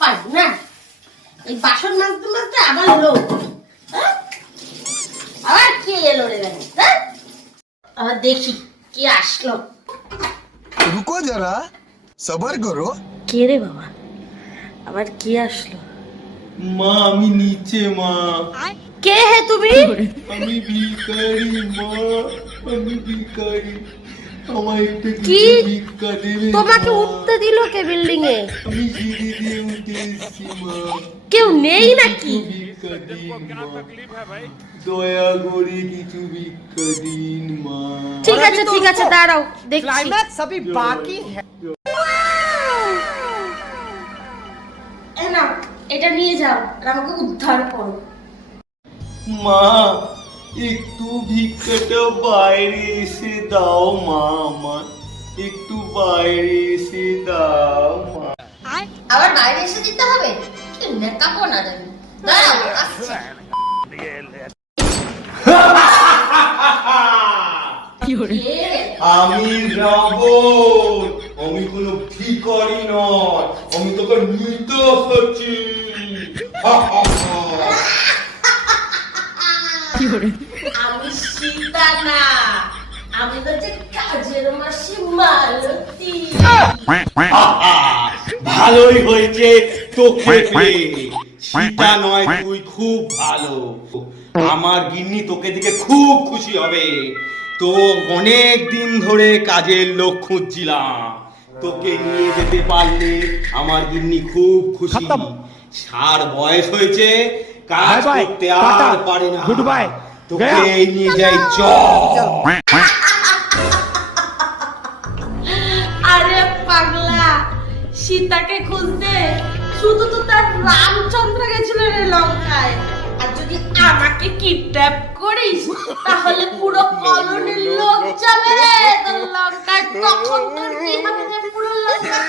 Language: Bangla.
পারবো না। এই বাসন মাজতে মাজতে আবার লোক, আবার কে এলো রে? আবার দেখি কি আসলো। रुको जरा सबर करो। কে রে বাবা, আবার কে আসলো? মা আমি নিচে মা, কে হে তুমি? আমি ভিখারি মা, আমি ভিখারি, আমার একটু কি? ভিক্ষা দেবে তোমাকে মা? উঠতে দিল কে বিল্ডিং এ? আমি সিঁড়ি দিয়ে উঠে এসেছি মা, কেউ নেই নাকি? ভিক্ষা দিন মা, দয়া করে কিছু ভিক্ষা দিন মা। ঠিক আছে ঠিক আছে, দাঁড়াও দেখছি। क्लाइमैक्स अभी बाकी है। এই নাও, এটা নিয়ে যাও আর আমাকে উদ্ধার করো। মা একটু ভিক্ষাটা বাইরে এসে দাও মা, আমার একটু বাইরে এসে দাও মা। আবার বাইরে এসে দিতে হবে? কি মেকআপও না জানি। দাঁড়াও আসছি। আমি রাবণ, আমি কোনো ভিখারি নয়, আমি তোকে নিতে এসেছি। আমি সীতা না, আমি হচ্ছে কাজের মাসি মালতী। ভালোই হয়েছে তোকে পেয়ে, সীতা নয় তুই খুব ভালো। আমার গিন্নি তোকে দেখে খুব খুশি হবে। তো অনেক দিন ধরে কাজের লোক খুঁজছিলাম, তোকে নিয়ে যেতে পারলে আমার গিন্নি খুব খুশি। সার বয়স হয়েছে, কাজ করতে আর পারে না। গুড বাই, তোকে নিয়ে যাই চল। আরে পাগলা, সীতাকে খুঁজতে শুধু তো তার রামচন্দ্র গেছিল রে লঙ্কায়। আর যদি আমাকে কিডন্যাপ করিস তাহলে পুরো কলোনির লোক যাবে তোর লঙ্কায়। তখন তোর কি হবে রে? পুরো লঙ্কা